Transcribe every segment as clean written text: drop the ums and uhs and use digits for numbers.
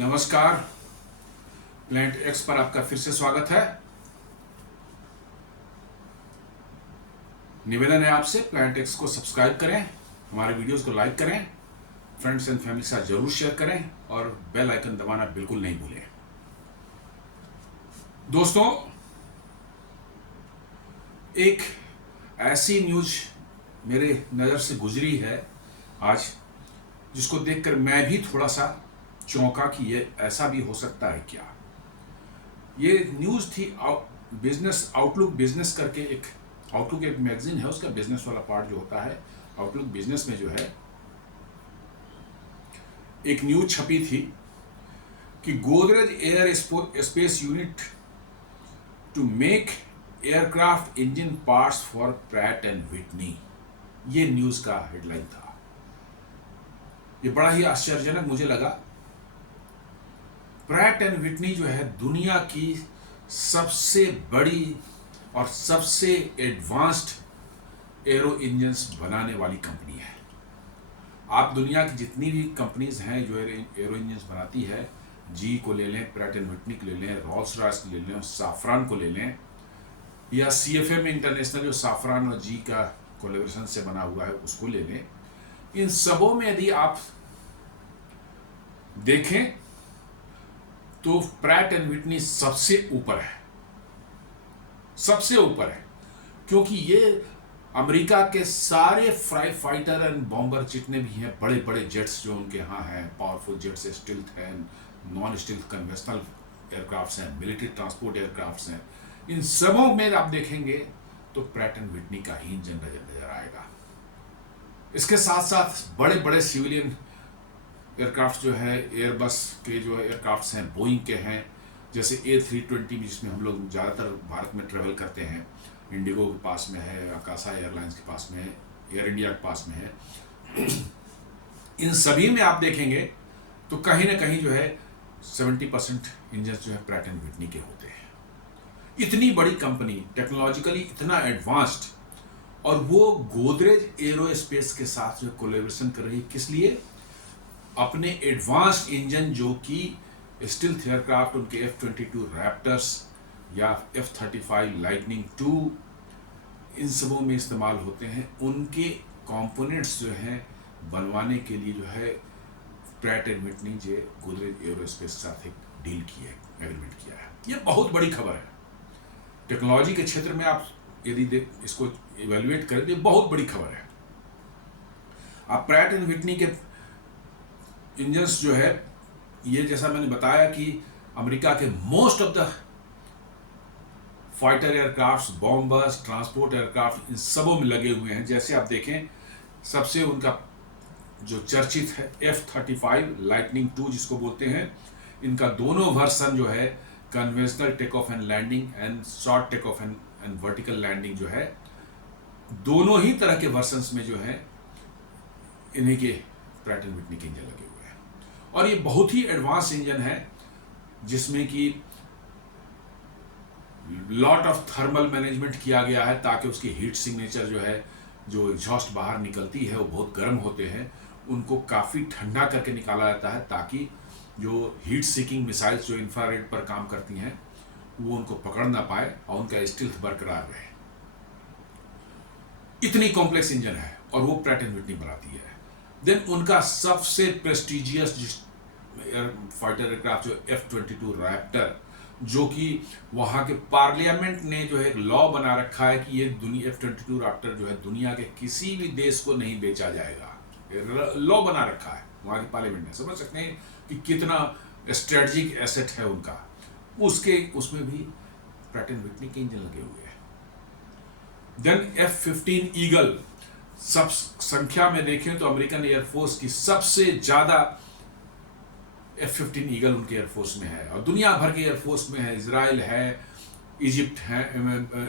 नमस्कार। Plant x पर आपका फिर से स्वागत है। निवेदन है आपसे, प्लांट एक्स को सब्सक्राइब करें, हमारे वीडियोस को लाइक करें, फ्रेंड्स एंड फैमिली के साथ जरूर शेयर करें और बेल आइकन दबाना बिल्कुल नहीं भूलें। दोस्तों, एक ऐसी न्यूज मेरे नज़र से गुजरी है आज, जिसको देखकर मैं भी थोड़ा सा चौंका कि ये ऐसा भी हो सकता है क्या। ये न्यूज़ थी बिजनेस आउटलुक बिजनेस करके, आउटलुक एक मैगजीन है, उसका बिजनेस वाला पार्ट जो होता है आउटलुक बिजनेस में जो है एक न्यूज छपी थी कि Godrej aerospace unit to make aircraft engine parts for Pratt and Whitney. ये न्यूज का हेडलाइन था। ये बड़ा ही आश्चर्यजनक मुझे लगा। प्रैट एंड विटनी जो है दुनिया की सबसे बड़ी और सबसे एडवांस्ड एरो इंजन्स बनाने वाली कंपनी है। आप दुनिया की जितनी भी कंपनीज हैं जो एरो इंजन्स बनाती है, जी को ले लें, प्रैट एंड विटनी को ले लें, रोल्स रॉयस को ले लें, साफरान को ले लें, या CFM इंटरनेशनल जो साफरान और जी का कोलेब्रेशन से बना हुआ है उसको ले लें, इन सबों में यदि आप देखें तो प्रैट एंड विटनी सबसे ऊपर है, सबसे ऊपर है। क्योंकि ये अमेरिका के सारे फ्राई फाइटर एंड बॉम्बर जितने भी हैं, बड़े बड़े जेट्स जो उनके यहाँ हैं, पावरफुल जेट्स, स्टिल्थ हैं, नॉन स्टिल्थ कन्वेंशनल एयरक्राफ्ट्स हैं, मिलिट्री ट्रांसपोर्ट एयरक्राफ्ट्स हैं, इन सबों में आप देखेंगे तो प्रैट एंड विटनी का ही इंजन नजर आएगा। इसके साथ साथ बड़े बड़े सिविलियन एयरक्राफ्ट जो है, एयरबस के जो एयरक्राफ्ट्स हैं, बोइंग के हैं, जैसे A320 भी, जिसमें हम लोग ज़्यादातर भारत में ट्रेवल करते हैं, इंडिगो के पास में है, आकाशा एयरलाइंस के पास में है, एयर इंडिया के पास में है। इन सभी में आप देखेंगे तो कहीं ना कहीं जो है 70% इंजन जो है प्रैट एंड विटनी के होते हैं। इतनी बड़ी कंपनी, टेक्नोलॉजिकली इतना एडवांस्ड, और वो गोदरेज एरोस्पेस के साथ जो कोलैबोरेशन कर रही है। किस लिए? अपने एडवांस्ड इंजन जो कि स्टिल्थ एयरक्राफ्ट, उनके F-22 रैप्टर्स या F-35 लाइटनिंग 2, इन सबों में इस्तेमाल होते हैं। उनके कंपोनेंट्स जो हैं बनवाने के लिए जो है प्रैट एंड विटनी जो गोदरेज एरोस्पेस के साथ एक डील की है, एग्रीमेंट किया है। ये बहुत बड़ी खबर है। टेक्नोलॉजी के क्षेत्र में आप यदि इसको इवेल्युएट करें तो ये बहुत बड़ी खबर है। आप प्रैट एंड विटनी के इंजन्स जो है, ये जैसा मैंने बताया कि अमेरिका के most of the fighter aircrafts, bombers, transport aircraft, इन सबों में लगे हुए हैं। जैसे आप देखें, सबसे उनका जो चर्चित है F-35 लाइटनिंग 2 जिसको बोलते हैं, इनका दोनों वर्सन जो है conventional take off and landing and short take off and vertical landing जो है, दोनों ही तरह के वर्सन्स में जो है इन्हीं के प्रैट एंड विटनी के इंजन लगे हुए हैं। और ये बहुत ही एडवांस इंजन है, जिसमें कि लॉट ऑफ थर्मल मैनेजमेंट किया गया है ताकि उसकी हीट सिग्नेचर जो है, जो एग्जॉस्ट बाहर निकलती है वो बहुत गर्म होते हैं, उनको काफ़ी ठंडा करके निकाला जाता है ताकि जो हीट सीकिंग मिसाइल्स जो इंफ्रारेड पर काम करती हैं वो उनको पकड़ ना पाए और उनका स्टिल्थ बरकरार रहे। इतनी कॉम्प्लेक्स इंजन है और वो प्रैट एंड विटनी बनाती है। देन उनका सबसे प्रेस्टिजियस फाइटर एयरक्राफ्ट जो F-22 रैप्टर, जो कि वहाँ के पार्लियामेंट ने जो है एक लॉ बना रखा है कि ये दुनिया F-22 रैप्टर जो है दुनिया के किसी भी देश को नहीं बेचा जाएगा। लॉ बना रखा है वहाँ के पार्लियामेंट ने। समझ सकते हैं कि कितना स्ट्रेटजिक एसेट है उनका। उसमें भी प्रैट एंड विटनी के इंजन लगे हुए हैं। देन F-15 ईगल, सब संख्या में देखें तो अमेरिकन एयरफोर्स की सबसे ज्यादा F-15 ईगल उनके एयरफोर्स में है, और दुनिया भर के एयरफोर्स में है। इजराइल है, इजिप्ट है,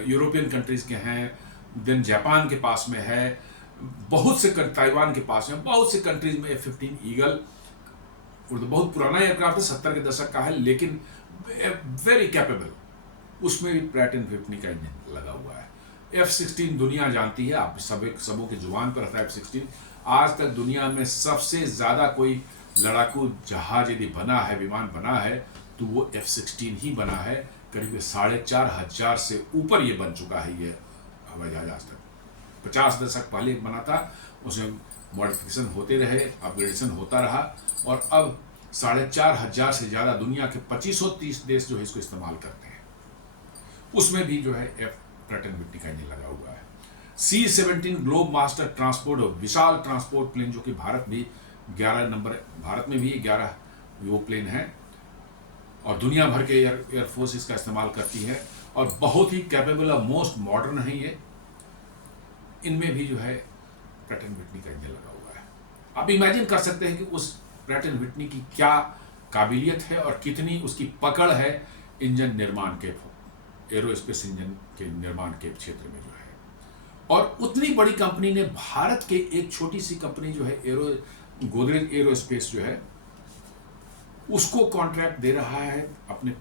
यूरोपियन कंट्रीज के हैं, देन जापान के पास में है, बहुत से ताइवान के पास में, बहुत से कंट्रीज में F-15 ईगल। तो बहुत पुराना एयरक्राफ्ट है, 70 के दशक का है, लेकिन वेरी कैपेबल। उसमें भी प्रैट एंड विटनी का इंजन लगा हुआ है। F-16 दुनिया जानती है, आप सबों के जुबान पर रहता है F-16। आज तक दुनिया में सबसे ज़्यादा कोई लड़ाकू जहाज यदि बना है, विमान बना है, तो वो F-16 ही बना है। करीब 4,500 से ऊपर ये बन चुका है ये हवाई जहाज आज तक। 50 दशक पहले बना था, उसमें मॉडिफिकेशन होते रहे, अपग्रेडेशन होता रहा, और अब 4,500 से ज़्यादा दुनिया के 2530 देश जो है इसको इस्तेमाल करते हैं। उसमें भी जो है Pratt & Whitney का इंजन लगा हुआ है। C-17 ग्लोब मास्टर ट्रांसपोर्ट, विशाल ट्रांसपोर्ट प्लेन, जो कि भारत भी 11 नंबर, भारत में भी 11 वो प्लेन है, और दुनिया भर के एयरफोर्स इसका इस्तेमाल करती है, और बहुत ही कैपेबल और मोस्ट मॉडर्न है ये। इनमें भी जो है Pratt & Whitney का इंजन लगा हुआ है। आप इमेजिन कर सकते हैं कि उस Pratt & Whitney की क्या काबिलियत है और कितनी उसकी पकड़ है इंजन निर्माण के, एरोस्पेस इंजन के निर्माण के क्षेत्र में जो है। और उतनी बड़ी कंपनी ने भारत के एक छोटी सी कंपनी जो है गोदरेज एरोस्पेस जो है, उसको कॉन्ट्रैक्ट दे रहा है अपने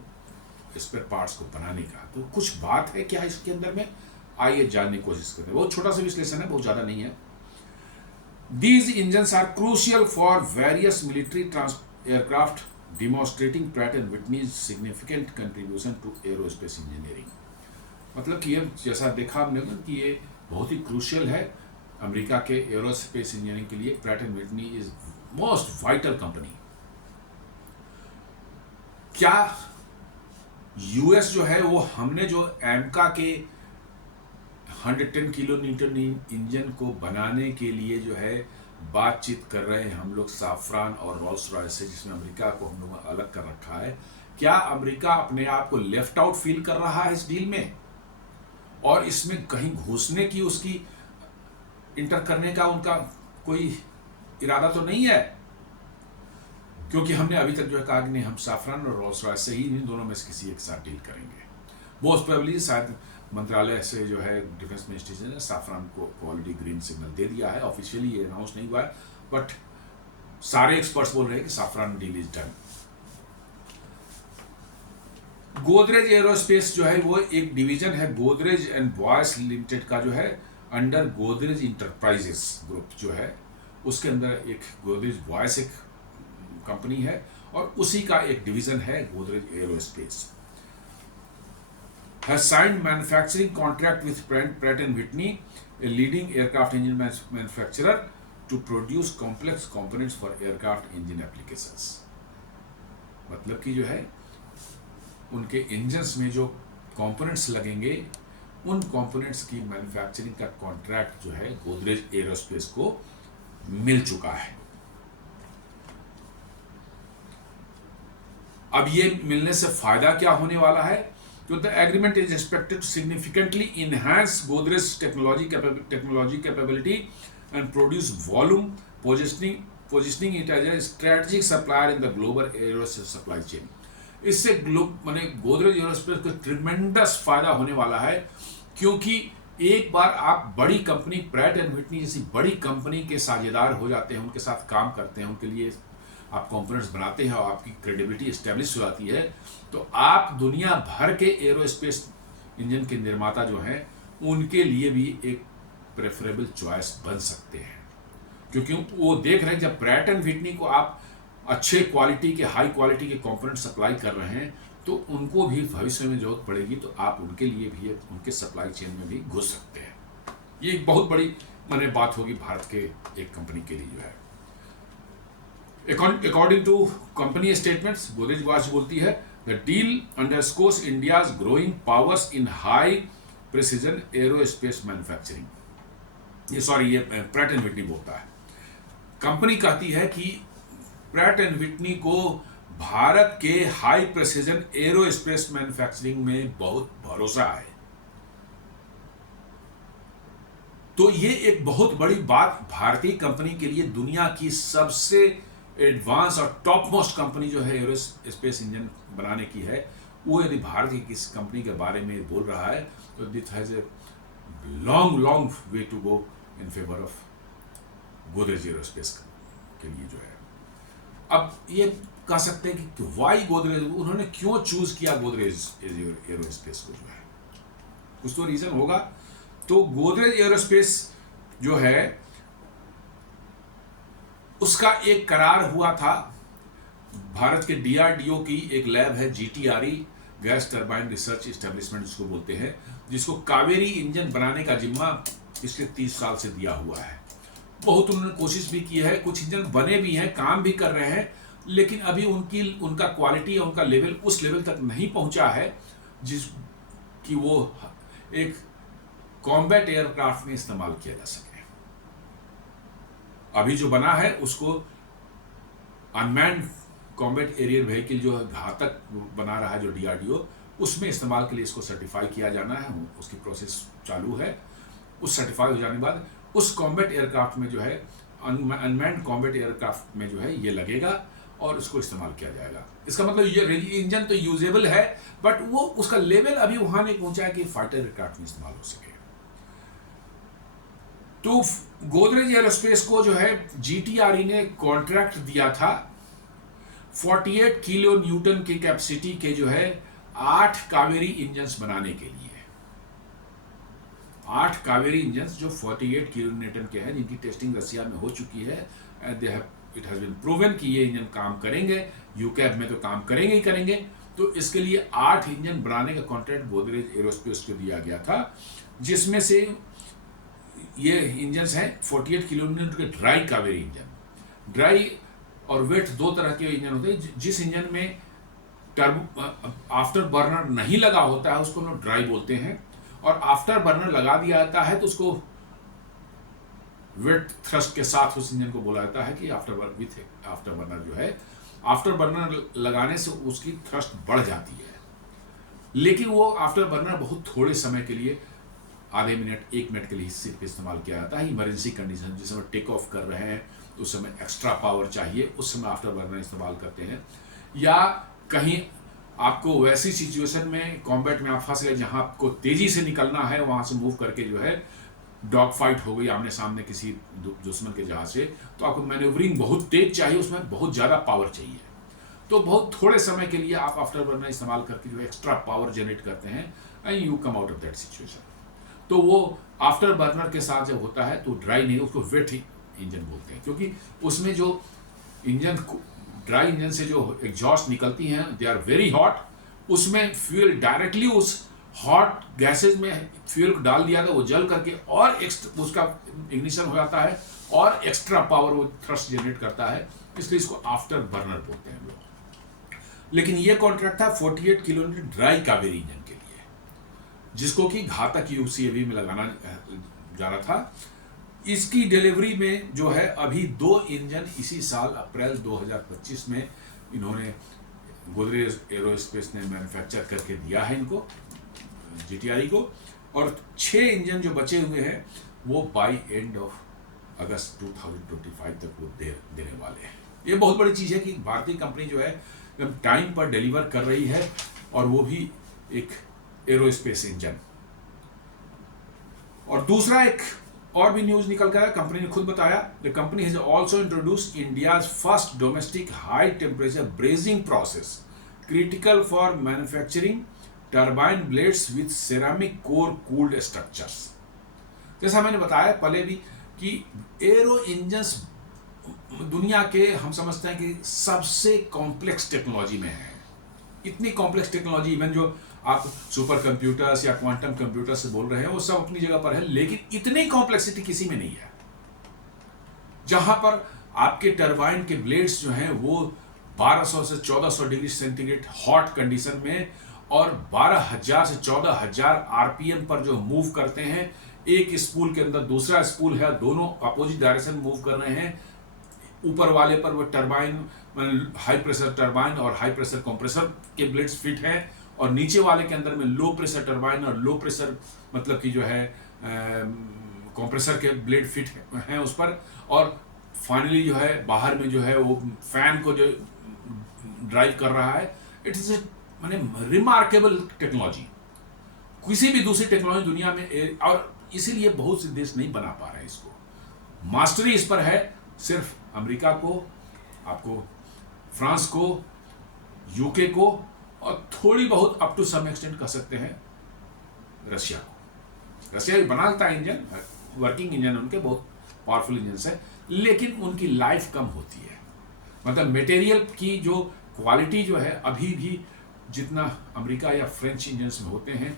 स्पेयर पार्ट्स को बनाने का। तो कुछ बात है क्या इसके अंदर में, आइए जानने की कोशिश करते हैं। बहुत छोटा सा विश्लेषण है, बहुत ज़्यादा नहीं है। These engines are crucial for various military aircraft, demonstrating Pratt & Whitney's significant contribution to aerospace engineering। मतलब कि ये जैसा देखा हमने कि ये बहुत ही क्रूशियल है अमेरिका के एरोस्पेस इंजीनियरिंग के लिए। Pratt & Whitney is most vital company. क्या यूएस जो है वो, हमने जो एमका के 110 किलो न्यूटन इंजन को बनाने के लिए जो है बातचीत कर रहे हैं हम लोग साफरान और रोल्स रॉयस से, जिसमें अमेरिका को हम लोग अलग कर रखा है। क्या अमेरिका अपने आप को लेफ्ट आउट फील कर रहा है इस डील में, और इसमें कहीं घुसने की, उसकी इंटर करने का उनका कोई इरादा तो नहीं है? क्योंकि हमने अभी तक जो है कहा कि नहीं, हम साफरान और रोल्स रॉयस से ही, इन दोनों में से किसी एक साथ डील करेंगे। मोस्ट प्रोबेबली शायद मंत्रालय से जो है डिफेंस मिनिस्ट्री ने साफरान को ऑलरेडी ग्रीन सिग्नल दे दिया है। ऑफिशियली ये अनाउंस नहीं हुआ है, बट सारे एक्सपर्ट्स बोल रहे हैं कि Safran deal is done. Godrej aerospace जो है वो एक डिवीजन है गोदरेज एंड बॉयस लिमिटेड का, जो है अंडर गोदरेज इंटरप्राइजेस ग्रुप जो है, उसके अंदर एक गोदरेज बॉयस एक कंपनी है, और उसी का एक डिवीजन है Godrej aerospace. has signed manufacturing contract with Pratt & Whitney, a leading aircraft engine manufacturer, to produce complex components for aircraft engine applications। मतलब कि जो है उनके इंजन्स में जो कंपोनेंट्स लगेंगे, उन कंपोनेंट्स की मैन्युफैक्चरिंग का कॉन्ट्रैक्ट जो है गोदरेज एरोस्पेस को मिल चुका है। अब ये मिलने से फायदा क्या होने वाला है? तो the agreement is expected to significantly enhance Godrej technology capability and produce volume, positioning it as a strategic supplier in the global aerospace supply chain। इससे माने गोदरेज एरोस्पेस को ट्रिमेंडस फायदा होने वाला है, क्योंकि एक बार आप बड़ी कंपनी Pratt & Whitney जैसी बड़ी कंपनी के साझेदार हो जाते हैं, उनके साथ काम करते हैं, उनके लिए आप कंपोनेंट्स बनाते हैं और आपकी क्रेडिबिलिटी एस्टेब्लिश हो जाती है, तो आप दुनिया भर के एरोस्पेस इंजन के निर्माता जो हैं उनके लिए भी एक प्रेफरेबल चॉइस बन सकते हैं। क्योंकि वो देख रहे हैं जब Pratt & Whitney को आप अच्छे क्वालिटी के, हाई क्वालिटी के कंपोनेंट सप्लाई कर रहे हैं, तो उनको भी भविष्य में जरूरत पड़ेगी, तो आप उनके लिए भी उनके सप्लाई चेन में भी घुस सकते हैं। ये एक बहुत बड़ी माने बात होगी भारत के एक कंपनी के लिए जो है। According to company statements, Godrej watch बोलती है, the deal underscores India's growing powers in high precision aerospace manufacturing। ये Pratt & Whitney बोलता है। कंपनी कहती है कि Pratt & Whitney को भारत के हाई प्रेसिजन एरोस्पेस मैन्युफैक्चरिंग में बहुत भरोसा है। तो ये एक बहुत बड़ी बात भारतीय कंपनी के लिए, दुनिया की सबसे एडवांस और टॉप मोस्ट कंपनी जो है एरोस्पेस इंजन बनाने की है, वो यदि भारत की किसी कंपनी के बारे में बोल रहा है, तो this has a long way to go in favour of Godrej aerospace के लिए जो है। अब ये कह सकते हैं कि वाई गोदरेज, उन्होंने क्यों चूज किया गोदरेज एरोस्पेस को जो है, कुछ तो रीजन होगा। तो गोदरेज एरोस्पेस जो है उसका एक करार हुआ था। भारत के डीआरडीओ की एक लैब है, GTRE, gas turbine research establishment जिसको बोलते हैं, जिसको कावेरी इंजन बनाने का जिम्मा पिछले 30 साल से दिया हुआ है। बहुत उन्होंने कोशिश भी की है, कुछ इंजन बने भी हैं, काम भी कर रहे हैं, लेकिन अभी उनका क्वालिटी या उनका लेवल उस लेवल तक नहीं पहुंचा है जिस कि वो एक कॉम्बैट एयरक्राफ्ट में इस्तेमाल किया जा सके। अभी जो बना है उसको अनमैन्ड कॉम्बैट एरियर व्हीकल जो घातक बना रहा है जो डीआरडीओ, उसमें इस्तेमाल के लिए इसको सर्टिफाई किया जाना है, उसकी प्रोसेस चालू है। उस सर्टिफाई हो जाने के बाद उस कॉम्बैट एयरक्राफ्ट में जो है, अनमैन्ड कॉम्बैट एयरक्राफ्ट में जो है ये लगेगा और इसको इस्तेमाल किया जाएगा। इसका मतलब ये इंजन तो यूजेबल है, बट वो उसका लेवल अभी वहां नहीं पहुंचा है कि फाइटर एयरक्राफ्ट में इस्तेमाल हो सके। तो गोदरेज एरोस्पेस को जो है जीटीआरई ने कॉन्ट्रैक्ट दिया था 48 किलो न्यूटन की कैपेसिटी के जो है 8 कावेरी इंजन्स बनाने के लिए। 8 कावेरी इंजन्स जो 48 किलो न्यूटन के हैं, जिनकी टेस्टिंग रसिया में हो चुकी है। इट हैज बीन प्रूवन कि ये इंजन काम करेंगे, यूकैब में तो काम करेंगे ही करेंगे। तो इसके लिए 8 इंजन बनाने का कॉन्ट्रैक्ट गोदरेज एरोस्पेस को दिया गया था, जिसमें से ये इंजन्स हैं 48 किलो न्यूटन के ड्राई कावेरी इंजन। ड्राई और वेट दो तरह के इंजन होते हैं। जिस इंजन में आफ्टर बर्नर नहीं लगा होता है उसको लोग ड्राई बोलते हैं, और आफ्टर बर्नर लगा दिया जाता है तो उसको वेट थ्रस्ट के साथ उस इंजन को बोला जाता है कि आफ्टर बर्नर जो है, आफ्टर बर्नर लगाने से उसकी थ्रस्ट बढ़ जाती है। लेकिन वो आफ्टर बर्नर बहुत थोड़े समय के लिए, आधे मिनट 1 मिनट के लिए सिर्फ इस्तेमाल किया जाता है। इमरजेंसी कंडीशन, जिस समय टेक ऑफ कर रहे हैं तो उस समय एक्स्ट्रा पावर चाहिए, उस समय आफ्टर बर्नर इस्तेमाल करते हैं। या कहीं आपको वैसी सिचुएशन में, कॉम्बैट में आप फंस गए जहां आपको तेजी से निकलना है, वहां से मूव करके जो है डॉग फाइट हो गई आमने सामने किसी दुश्मन के जहाज से, तो आपको मैन्यूवरिंग बहुत तेज चाहिए, उसमें बहुत ज़्यादा पावर चाहिए। तो बहुत थोड़े समय के लिए आप आफ्टर बर्नर इस्तेमाल करके जो एक्स्ट्रा पावर जनरेट करते हैं and you come out of that situation. तो वो आफ्टर बर्नर के साथ जब होता है तो ड्राई नहीं, उसको वेट इंजन बोलते हैं, क्योंकि उसमें जो इंजन, ड्राई इंजन से जो एग्जॉस्ट निकलती हैं दे आर वेरी हॉट। उसमें फ्यूल डायरेक्टली उस हॉट गैसेज में फ्यूल को डाल दिया था, वो जल करके और उसका इग्निशन हो जाता है और एक्स्ट्रा पावर वो थ्रस्ट जनरेट करता है, इसलिए इसको आफ्टर बर्नर बोलते हैं लोग। लेकिन ये कॉन्ट्रैक्ट था 48 किलोमीटर ड्राई कावेरी इंजन के लिए, जिसको कि घातक यूसीएवी में लगाना जा रहा था। इसकी डिलीवरी में जो है अभी 2 इंजन इसी साल अप्रैल 2025 में इन्होंने गोदरेज एरोस्पेस ने मैन्युफैक्चर करके दिया है इनको, जीटीआरई को, और 6 इंजन जो बचे हुए हैं वो बाय एंड ऑफ अगस्त 2025 तक वो देने वाले हैं। ये बहुत बड़ी चीज़ है कि भारतीय कंपनी जो है एकदम टाइम पर डिलीवर कर रही है, और वो भी एक एरोस्पेस इंजन। और दूसरा एक और भी न्यूज निकल कर आया, कंपनी ने खुद बताया, the company has also introduced India's first domestic high temperature brazing process critical for manufacturing turbine blades with ceramic core cooled structures. जैसा मैंने बताया पहले भी कि एरो इंजन्स दुनिया के, हम समझते हैं कि सबसे कॉम्प्लेक्स टेक्नोलॉजी में है। इतनी कॉम्प्लेक्स टेक्नोलॉजी, इवन जो आप सुपर कंप्यूटर्स या क्वांटम कंप्यूटर से बोल रहे हैं, वो सब अपनी जगह पर है, लेकिन इतनी कॉम्प्लेक्सिटी किसी में नहीं है। जहां पर आपके टरबाइन के ब्लेड्स जो हैं वो 1200 से 1400 डिग्री सेंटीग्रेड हॉट कंडीशन में और 12000 से 14000 आरपीएम पर जो मूव करते हैं, एक स्पूल के अंदर दूसरा स्पूल है, दोनों अपोजिट डायरेक्शन मूव कर रहे हैं। ऊपर वाले पर वो टरबाइन, हाई प्रेशर टरबाइन और हाई प्रेशर कंप्रेसर के ब्लेड्स फिट हैं, और नीचे वाले के अंदर में लो प्रेशर टरबाइन और लो प्रेशर मतलब कि जो है कंप्रेसर के ब्लेड फिट हैं उस पर। और फाइनली जो है बाहर में जो है वो फैन को जो ड्राइव कर रहा है। इट इज माने रिमार्केबल टेक्नोलॉजी, किसी भी दूसरी टेक्नोलॉजी दुनिया में, और इसीलिए बहुत से देश नहीं बना पा रहे हैं इसको। मास्टरी इस पर है सिर्फ अमेरिका को, आपको फ्रांस को, यूके को, और थोड़ी बहुत अप टू सम एक्सटेंट कह सकते हैं रशिया को। रशिया भी बनाता है इंजन, वर्किंग इंजन उनके बहुत पावरफुल इंजन है, लेकिन उनकी लाइफ कम होती है। मतलब मटेरियल की जो क्वालिटी जो है अभी भी जितना अमेरिका या फ्रेंच इंजन्स में होते हैं,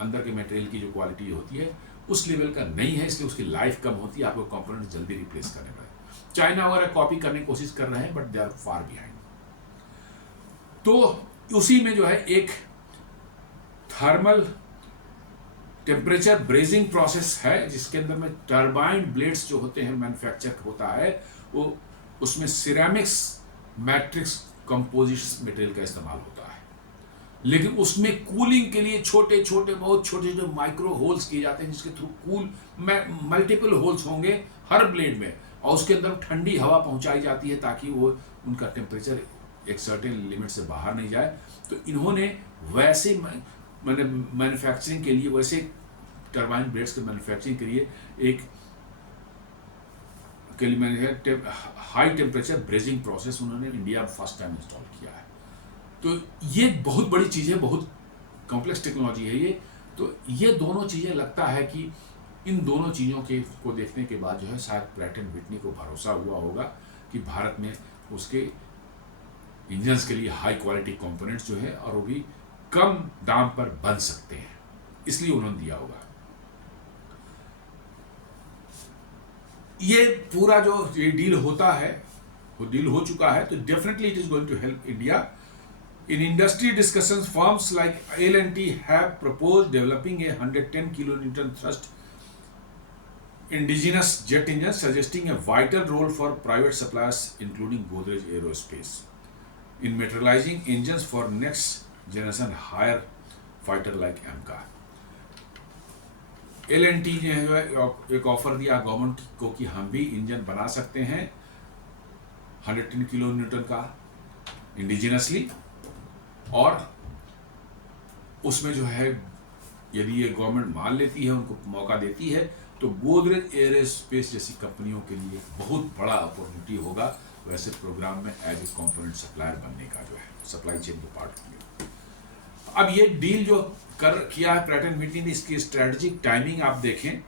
अंदर के मटेरियल की जो क्वालिटी होती है उस लेवल का नहीं है, इसलिए उसकी लाइफ कम होती है, आपको कंपोनेंट जल्दी रिप्लेस करने पड़े। चाइना वगैरह कॉपी करने की कोशिश कर रहे हैं, but they are far behind. तो उसी में जो है एक थर्मल टेम्परेचर ब्रेजिंग प्रोसेस है, जिसके अंदर में टरबाइन ब्लेड्स जो होते हैं मैन्युफैक्चर होता है, वो उसमें सिरेमिक्स मैट्रिक्स कंपोजिट मटेरियल का इस्तेमाल होता है, लेकिन उसमें कूलिंग के लिए छोटे छोटे बहुत छोटे छोटे माइक्रो होल्स किए जाते हैं, जिसके थ्रू कूल मल्टीपल होल्स होंगे हर ब्लेड में, और उसके अंदर ठंडी हवा पहुंचाई जाती है ताकि वो उनका टेम्परेचर एक सर्टेन लिमिट से बाहर नहीं जाए। तो इन्होंने वैसे मैन्युफैक्चरिंग के लिए, वैसे टरबाइन ब्लेड्स के मैन्युफैक्चरिंग के लिए एक हाई टेम्परेचर ब्रेजिंग प्रोसेस उन्होंने इंडिया में फर्स्ट टाइम इंस्टॉल किया है। तो ये बहुत बड़ी चीज़ है, बहुत कॉम्प्लेक्स टेक्नोलॉजी है ये। तो ये दोनों चीज़ें लगता है कि इन दोनों चीज़ों के को देखने के बाद जो है शायद प्रैट एंड व्हिटनी को भरोसा हुआ होगा कि भारत में उसके इंजन्स के लिए हाई क्वालिटी कंपोनेंट्स जो है और वो भी कम दाम पर बन सकते हैं, इसलिए उन्होंने दिया होगा। ये पूरा जो ये डील होता है, वो डील हो चुका है, तो definitely it is going to help India. In industry discussions, firms like L&T have proposed developing a 110 kilonewton thrust indigenous jet engine, suggesting a vital role for private suppliers, including Godrej Aerospace, in materializing engines for next generation higher fighter like AMCA. L&T ने एक offer दिया government को कि हम भी engine बना सकते हैं 110 किलो न्यूटन का इंडिजिनसली, और उसमें जो है यदि ये गवर्नमेंट मान लेती है, उनको मौका देती है, तो गोदरेज एरोस्पेस जैसी कंपनियों के लिए बहुत बड़ा अपॉर्चुनिटी होगा वैसे प्रोग्राम में एज ए कंपोनेंट सप्लायर बनने का, जो है सप्लाई चेन के पार्ट में। अब ये डील जो किया है प्रैट एंड व्हिटनी ने, इसकी स्ट्रेटेजिक टाइमिंग आप देखें,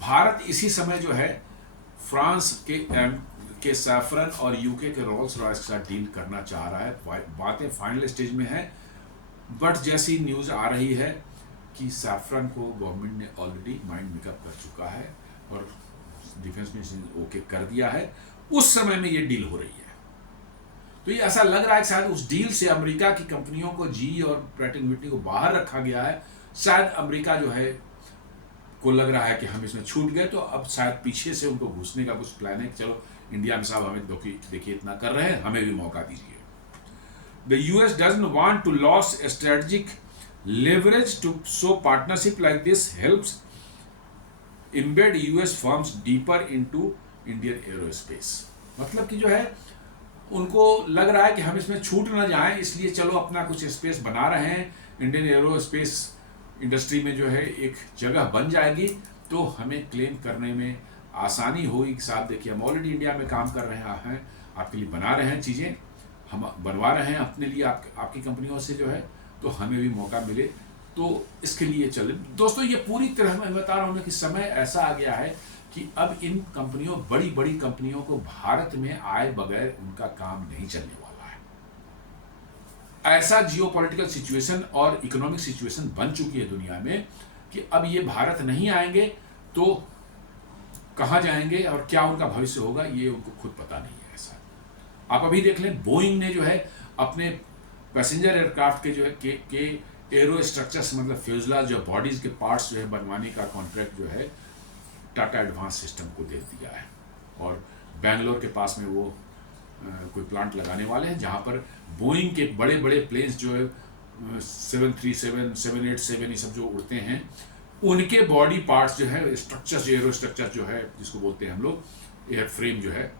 भारत इसी समय जो है फ्रांस के सैफरन और यूके के रोल्स रॉयस के साथ डील करना चाह रहा है। बातें फाइनल स्टेज में है, बट जैसी न्यूज़ आ रही है कि सैफरन को गवर्नमेंट ने ऑलरेडी माइंड मेकअप कर चुका है और डिफेंस मिनिस्टर ओके कर दिया है, उस समय में ये डील हो रही है। तो ये ऐसा लग रहा है कि शायद उस डील से अमेरिका की कंपनियों को, जी और प्रैट एंड व्हिटनी को बाहर रखा गया है। शायद अमेरिका जो है को लग रहा है कि हम इसमें छूट गए, तो अब शायद पीछे से उनको घुसने का कुछ प्लान है कि चलो इंडिया में साहब हमें देखिए इतना कर रहे हैं, हमें भी मौका दीजिए। The US doesn't want to lose strategic leverage so partnership like this helps embed US firms deeper into Indian aerospace। मतलब कि जो है उनको लग रहा है कि हम इसमें छूट ना जाएं, इसलिए चलो अपना कुछ स्पेस बना रहे हैं। इंडियन एरोस्पेस इंडस्ट्री में जो है एक जगह बन जाएगी, तो हमें क्लेम करने में आसानी होगी कि साहब देखिए हम ऑलरेडी इंडिया में काम कर रहे हैं, आपके लिए बना रहे हैं चीज़ें, हम बनवा रहे हैं अपने लिए आपकी कंपनियों से जो है, तो हमें भी मौका मिले, तो इसके लिए चले। दोस्तों ये पूरी तरह मैं बता रहा हूँ कि समय ऐसा आ गया है कि अब इन कंपनियों, बड़ी बड़ी कंपनियों को भारत में आए बगैर उनका काम नहीं चलने वाला है। ऐसा जियोपॉलिटिकल सिचुएशन और इकोनॉमिक सिचुएशन बन चुकी है दुनिया में कि अब ये भारत नहीं आएंगे तो कहाँ जाएंगे और क्या उनका भविष्य होगा, ये उनको खुद पता नहीं है। ऐसा आप अभी देख लें, बोइंग ने जो है अपने पैसेंजर एयरक्राफ्ट के जो है के एरो स्ट्रक्चर्स, मतलब फ्यूजलाज जो बॉडीज के पार्ट्स जो है बनवाने का कॉन्ट्रैक्ट जो है टाटा एडवांस सिस्टम को दे दिया है, और बेंगलोर के पास में वो कोई प्लांट लगाने वाले हैं जहाँ पर बोइंग के बड़े बड़े प्लेन्स जो है 737, 787 ये सब जो उड़ते हैं, उनके बॉडी पार्ट्स जो है स्ट्रक्चर, एरो स्ट्रक्चर जो है जिसको बोलते हैं हम लोग एयर फ्रेम जो है,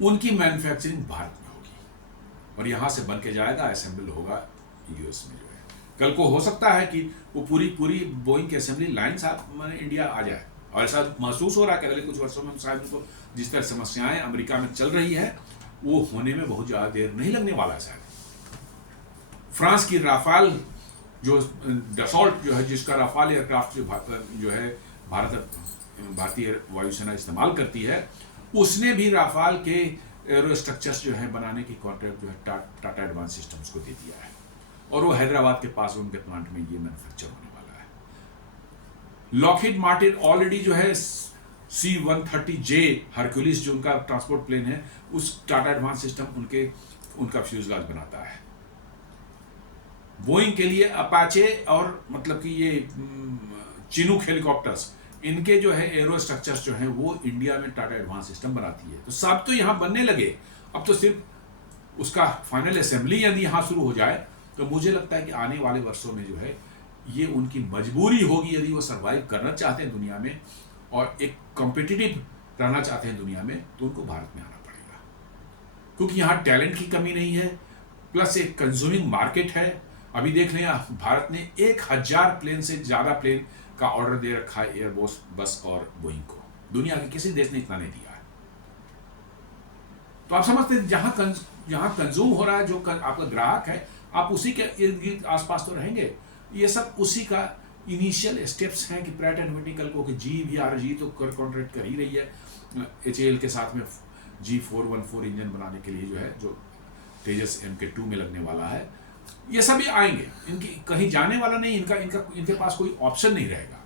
उनकी मैन्युफैक्चरिंग भारत में होगी और यहाँ से बन के जाएगा, असेंबल होगा यूएस में जो है। कल को हो सकता है कि वो पूरी बोइंग की असेंबली लाइन साथ इंडिया आ जाए, और ऐसा महसूस हो रहा है कि अगले कुछ वर्षों में शायद उनको जिस तरह समस्याएं अमेरिका में चल रही है वो होने में बहुत ज़्यादा देर नहीं लगने वाला है। शायद फ्रांस की राफाल जो डसॉल्ट जो है, जिसका राफाल एयरक्राफ्ट जो है भारत भारतीय वायुसेना इस्तेमाल करती है, उसने भी राफाल के एरो स्ट्रक्चर्स जो है बनाने की कॉन्ट्रैक्ट जो है टाटा एडवांस सिस्टम्स को दे दिया है, और वो हैदराबाद के पास उनके प्लांट में ये मैन्युफैक्चर होने वाला है। लॉकहीड मार्टिन ऑलरेडी जो है C-130J हरक्यूलिस जो उनका ट्रांसपोर्ट प्लेन है, उस टाटा एडवांस सिस्टम उनका फ्यूजलाज बनाता है। बोइंग के लिए अपाचे और मतलब कि ये चिनूक हेलीकॉप्टर्स, इनके जो है एरो स्ट्रक्चर्स जो हैं वो इंडिया में टाटा एडवांस सिस्टम बनाती है। तो सब तो यहाँ बनने लगे, अब तो सिर्फ उसका फाइनल असेंबली यदि यहाँ शुरू हो जाए तो मुझे लगता है कि आने वाले वर्षों में जो है ये उनकी मजबूरी होगी, यदि वो सर्वाइव करना चाहते हैं दुनिया में और एक कॉम्पिटिटिव रहना चाहते हैं दुनिया में, तो उनको भारत में आना पड़ेगा, क्योंकि यहाँ टैलेंट की कमी नहीं है, प्लस एक कंज्यूमिंग मार्केट है। अभी देख लें भारत ने 1000 प्लेन से ज़्यादा प्लेन का ऑर्डर दे रखा है एयरबस, बस और बोइंग को। दुनिया के किसी देश ने इतना नहीं दिया है। तो आप समझते हैं जहां कंज्यूम हो रहा है, जो आपका ग्राहक है, आप उसी के इर्द गिर्द आसपास तो रहेंगे। ये सब उसी का इनिशियल स्टेप्स हैं कि प्रैट एंड व्हिटनी कल को कि GVRG तो कॉन्ट्रैक्ट कर ही रही है HAL के साथ में G414 इंजन बनाने के लिए, जो है जो तेजस MK2 में लगने वाला है। ये सभी आएंगे, इनकी कहीं जाने वाला नहीं, इनके पास कोई ऑप्शन नहीं रहेगा।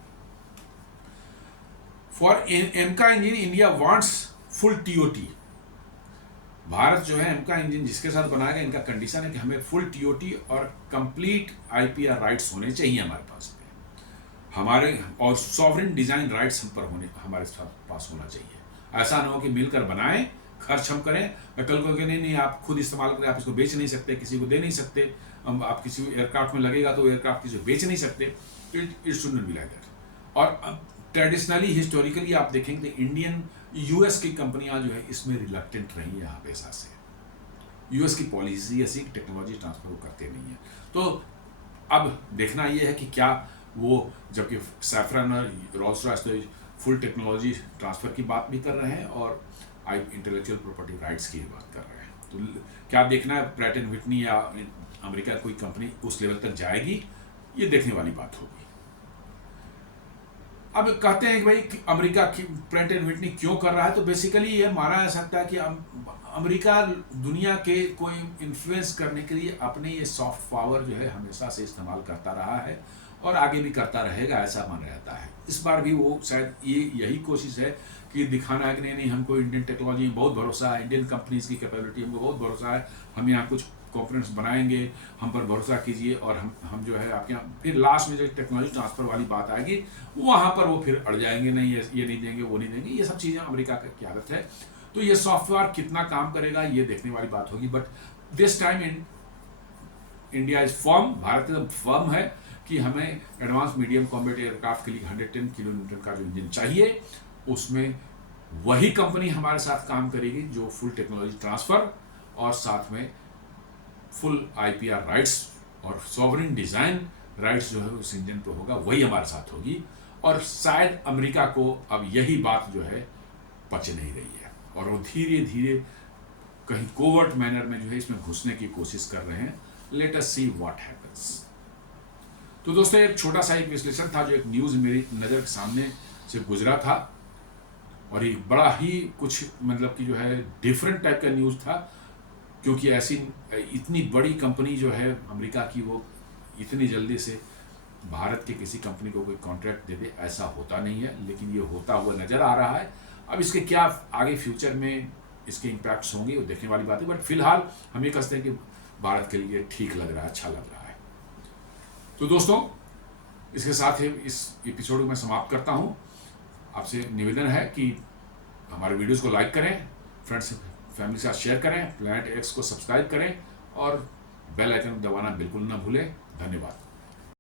For एमका engine India wants full TOT। Bharat जो है एमका इंजन जिसके साथ बनाएगा, इनका कंडीशन है कि हमें फुल TOT और कंप्लीट IPR राइट्स होने चाहिए हमारे पास में, हमारे और सॉवरेन डिजाइन राइट्स हमारे पास होना चाहिए। ऐसा ना हो कि मिलकर बनाएं, खर्च हम करें, कल को नहीं आप खुद इस्तेमाल करें, आप इसको बेच नहीं सकते, किसी को दे नहीं सकते, आप किसी एयरक्राफ्ट में लगेगा तो एयरक्राफ्ट किसी को बेच नहीं सकते। It should not be like that. और ट्रेडिशनली हिस्टोरिकली आप देखेंगे इंडियन US की कंपनियां जो है इसमें रिलक्टेंट रही है हमेशा से। US की पॉलिसी ऐसी टेक्नोलॉजी ट्रांसफर करते नहीं है। तो अब देखना यह है कि क्या वो, जबकि सैफरन और रोल्स रॉयस तो फुल टेक्नोलॉजी ट्रांसफर की बात भी कर रहे हैं और इंटेलेक्चुअल प्रॉपर्टी राइट्स की बात कर रहे हैं, तो क्या देखना है प्रैट एंड व्हिटनी या अमेरिका कोई कंपनी उस लेवल तक जाएगी, ये देखने वाली बात होगी। अब कहते हैं कि भाई अमेरिका की प्रैट एंड व्हिटनी क्यों कर रहा है, तो बेसिकली ये माना जा सकता है कि अमेरिका दुनिया के कोई इन्फ्लुएंस करने के लिए अपने ये सॉफ्ट पावर जो है हमेशा से इस्तेमाल करता रहा है और आगे भी करता रहेगा, ऐसा माना जाता है। इस बार भी वो शायद यही कोशिश है कि दिखाना है कि नहीं हमको इंडियन टेक्नोलॉजी में बहुत भरोसा है, इंडियन कंपनीज की कैपेबिलिटी हमको बहुत भरोसा है, हम यहाँ कुछ कॉन्फिडेंस बनाएंगे, हम पर भरोसा कीजिए और हम जो है आपके यहाँ। फिर लास्ट में जो टेक्नोलॉजी ट्रांसफर वाली बात आएगी वहाँ पर वो फिर अड़ जाएंगे, नहीं ये नहीं देंगे, वो नहीं देंगे। ये सब चीज़ें अमेरिका की आदत है। तो ये सॉफ्टवेयर कितना काम करेगा ये देखने वाली बात होगी। But this time India is firm, Bharat एकदम फर्म है कि हमें एडवांस मीडियम कॉम्बैट एयरक्राफ्ट के लिए 110 किलोमीटर का जो इंजन चाहिए, उसमें वही कंपनी हमारे साथ काम करेगी जो फुल टेक्नोलॉजी ट्रांसफर और साथ में फुल IPR राइट्स और सॉवरेन डिजाइन राइट्स जो है उस इंजन पे होगा, वही हमारे साथ होगी। और शायद अमेरिका को अब यही बात जो है पच नहीं रही है और वो धीरे धीरे कहीं कोवर्ट मैनर में जो है इसमें घुसने की कोशिश कर रहे हैं। Let us see what happens. तो दोस्तों एक छोटा सा एक विश्लेषण था जो एक न्यूज़ मेरी नज़र के सामने से गुजरा था और एक बड़ा ही कुछ मतलब कि जो है डिफरेंट टाइप का न्यूज़ था, क्योंकि ऐसी इतनी बड़ी कंपनी जो है अमेरिका की वो इतनी जल्दी से भारत के किसी कंपनी को कोई कॉन्ट्रैक्ट दे दे, ऐसा होता नहीं है, लेकिन ये होता हुआ नज़र आ रहा है। अब इसके क्या आगे फ्यूचर में इसके इम्पैक्ट्स होंगे वो देखने वाली बात है, बट फिलहाल हम ये कहते हैं कि भारत के लिए ठीक लग रहा है, अच्छा लग रहा है। तो दोस्तों इसके साथ ही इस एपिसोड को मैं समाप्त करता हूँ। आपसे निवेदन है कि हमारे वीडियोस को लाइक करें, फ्रेंड्स फैमिली के साथ शेयर करें, प्लैनेट एक्स को सब्सक्राइब करें और बेल आइकन दबाना बिल्कुल ना भूलें। धन्यवाद।